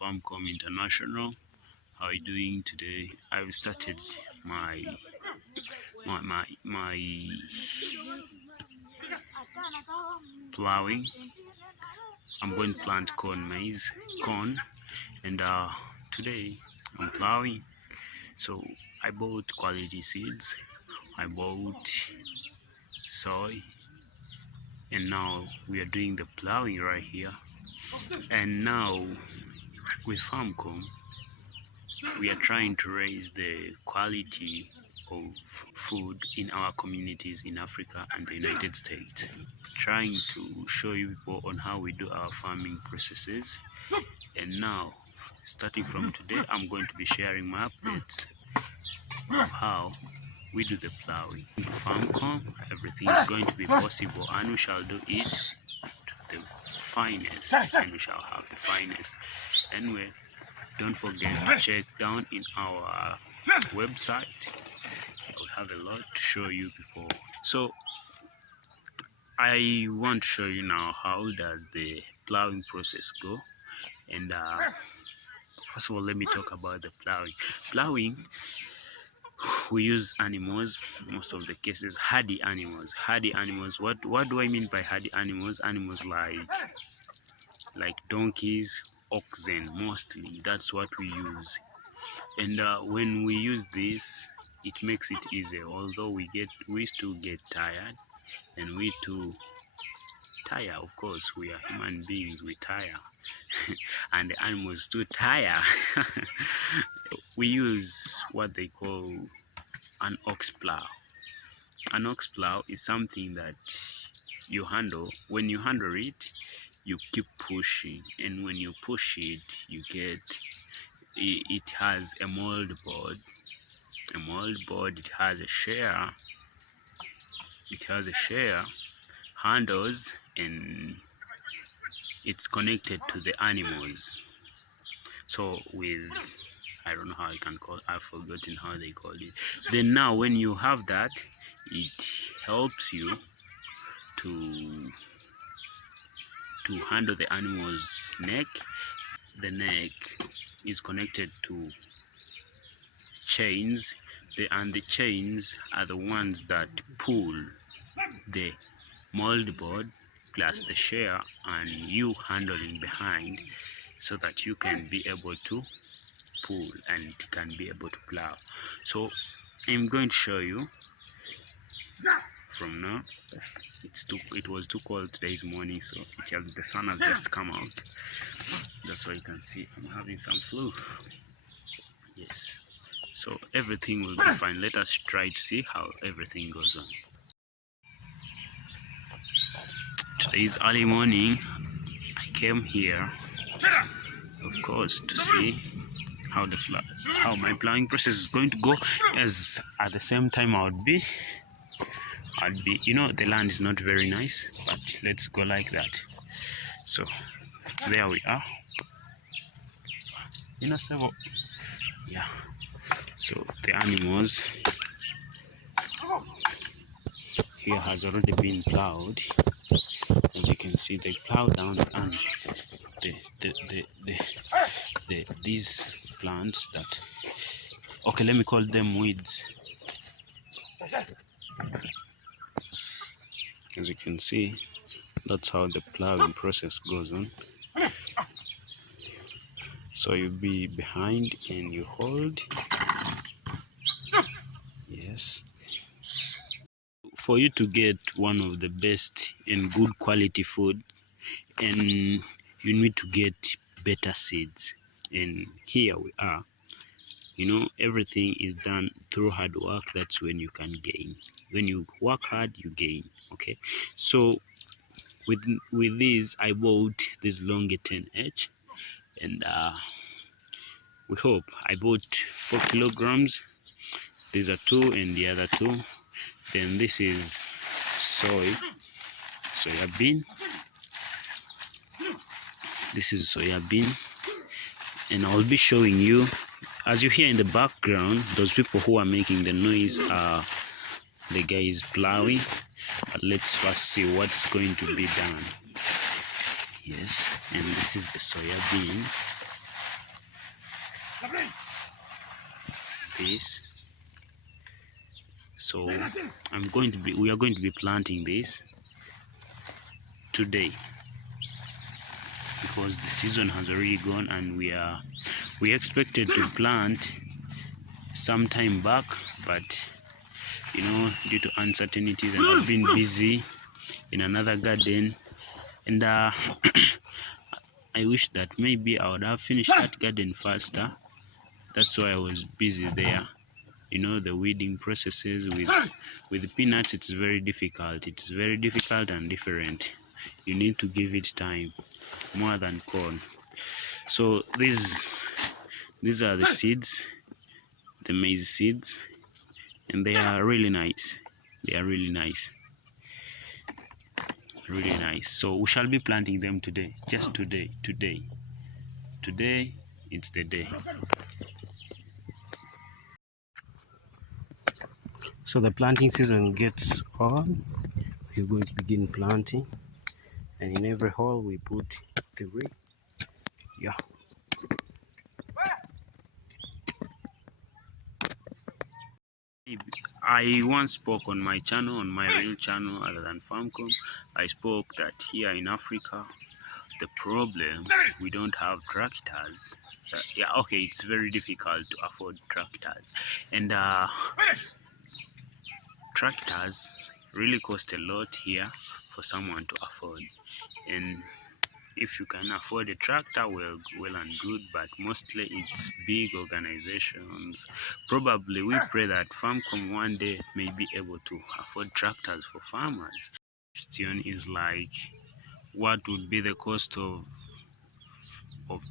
Farmcom International. How are you doing today? I've started my plowing. I'm going to plant corn, and today I'm plowing. So I bought quality seeds, I bought soy, and now we are doing the plowing right here. And now with Farmcom, we are trying to raise the quality of food in our communities in Africa and the United States, trying to show you people on how we do our farming processes. And now, starting from today, I'm going to be sharing my updates of how we do the plowing. Farmcom, everything is going to be possible, and we shall do it to the finest, and we shall have the finest. Anyway, don't forget to check down in our website. I'll have a lot to show you before. So I want to show you now how does the plowing process go. And first of all, let me talk about the plowing. Plowing, we use animals, most of the cases hardy animals. What do I mean by hardy animals? Animals like donkeys, oxen, mostly. That's what we use. And when we use this, it makes it easier. Although we still get tired, and we too tire. Of course, we are human beings, we tire. And the animals too tire. We use what they call an Ox-Plow. An Ox-Plow is something that you handle. When you handle it, you keep pushing, and when you push it, it has a mold board. It has a share, handles, and it's connected to the animals. So I don't know how I can call it, I've forgotten how they call it. Then now when you have that, it helps you to handle the animal's neck. The neck is connected to chains, and the chains are the ones that pull the mold board plus the share, and you handling behind, so that you can be able to pull and can be able to plow. So I'm going to show you from now. It was too cold today's morning, so the sun has just come out. That's why you can see I'm having some flu. Yes, so everything will be fine. Let us try to see how everything goes on. Today is early morning. I came here, of course, to see how my plowing process is going to go, as at the same time I'd be, the land is not very nice, but let's go like that. So there we are. Yeah. So the animals here has already been plowed. As you can see, they plow down, and these plants that, okay, let me call them weeds. As you can see, that's how the plowing process goes on. So you be behind and you hold. Yes. For you to get one of the best and good quality food, and you need to get better seeds. And here we are. Everything is done through hard work. That's when you can gain. When you work hard, you gain. Okay. So with this, I bought this longer 10H, and we hope I bought 4 kilograms. These are 2, and the other 2. Then this is soya bean. This is soya bean, and I'll be showing you, as you hear in the background, those people who are making the noise are the guys plowing. But let's first see what's going to be done. Yes, and this is the soya bean. this. So we are going to be planting this today, because the season has already gone, and we expected to plant some time back, but you know, due to uncertainties, and I've been busy in another garden, and I wish that maybe I would have finished that garden faster. That's why I was busy there. You know, the weeding processes with peanuts, it's very difficult. It's very difficult and different. You need to give it time more than corn. So these are the seeds, the maize seeds, and they are really nice. They are really nice, really nice. So we shall be planting them today, just today. Today it's the day. So the planting season gets on. We're going to begin planting, and in every hole we put 3. Yeah. I once spoke on my channel, on my real channel other than Farmcom. I spoke that here in Africa, the problem, we don't have tractors. Yeah, okay, it's very difficult to afford tractors, and tractors really cost a lot here for someone to afford. And if you can afford a tractor, well and good, but mostly it's big organizations. Probably we pray that Farmcom one day may be able to afford tractors for farmers. The question is like, what would be the cost of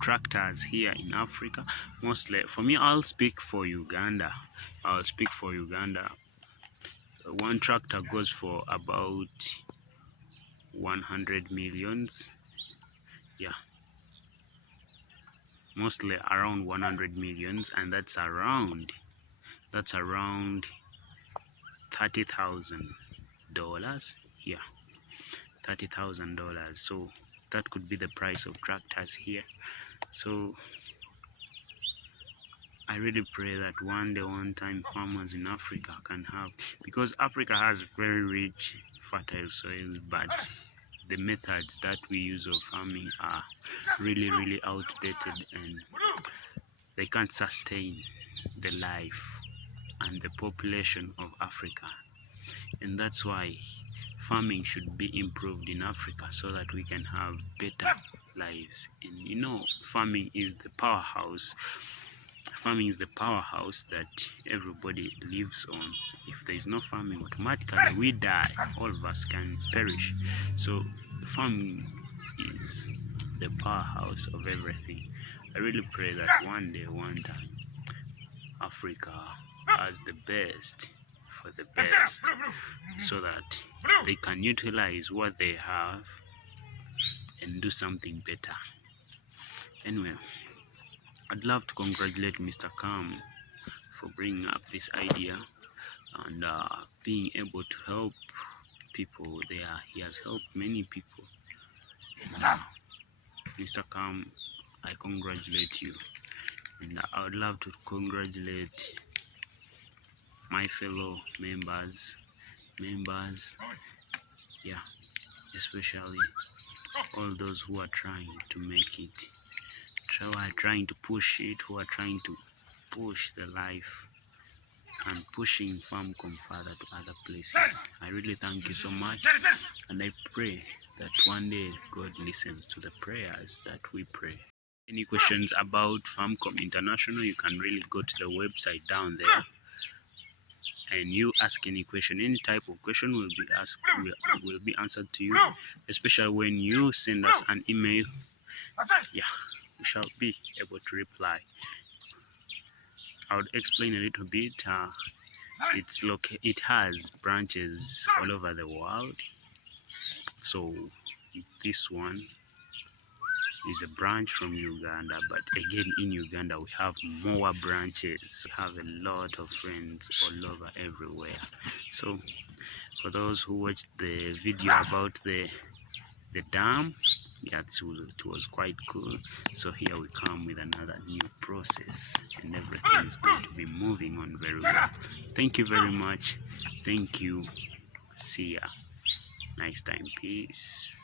tractors here in Africa? Mostly, for me, I'll speak for Uganda. One tractor goes for about 100 millions. Yeah, mostly around 100 millions, and that's around $30,000. Yeah, $30,000. So that could be the price of tractors here. So I really pray that one day, one time, farmers in Africa can have, because Africa has very rich fertile soils, but the methods that we use of farming are really outdated, and they can't sustain the life and the population of Africa. And that's why farming should be improved in Africa, so that we can have better lives. And you know, farming is the powerhouse. Farming is the powerhouse that everybody lives on. If there is no farming, automatically we die. All of us can perish. So farming is the powerhouse of everything. I really pray that one day, one time, Africa has the best for the best, so that they can utilize what they have and do something better. Anyway, I'd love to congratulate Mr. Kam for bringing up this idea and being able to help people there. He has helped many people. Mr. Kam, I congratulate you, and I would love to congratulate my fellow members, yeah, especially all those who are trying to make it, who are trying to push it, who are trying to push the life and pushing Farmcom further to other places. I really thank you so much, and I pray that one day God listens to the prayers that we pray. Any questions about Farmcom International, you can really go to the website down there, and you ask any question. Any type of question will be asked, will be answered to you, especially when you send us an email. Yeah, we shall be able to reply. I would explain a little bit. It has branches all over the world. So this one is a branch from Uganda, but again, in Uganda we have more branches. We have a lot of friends all over everywhere. So for those who watched the video about the dam, yeah, it was quite cool. So here we come with another new process, and everything is going to be moving on very well. Thank you very much. Thank you. See ya next time. Peace.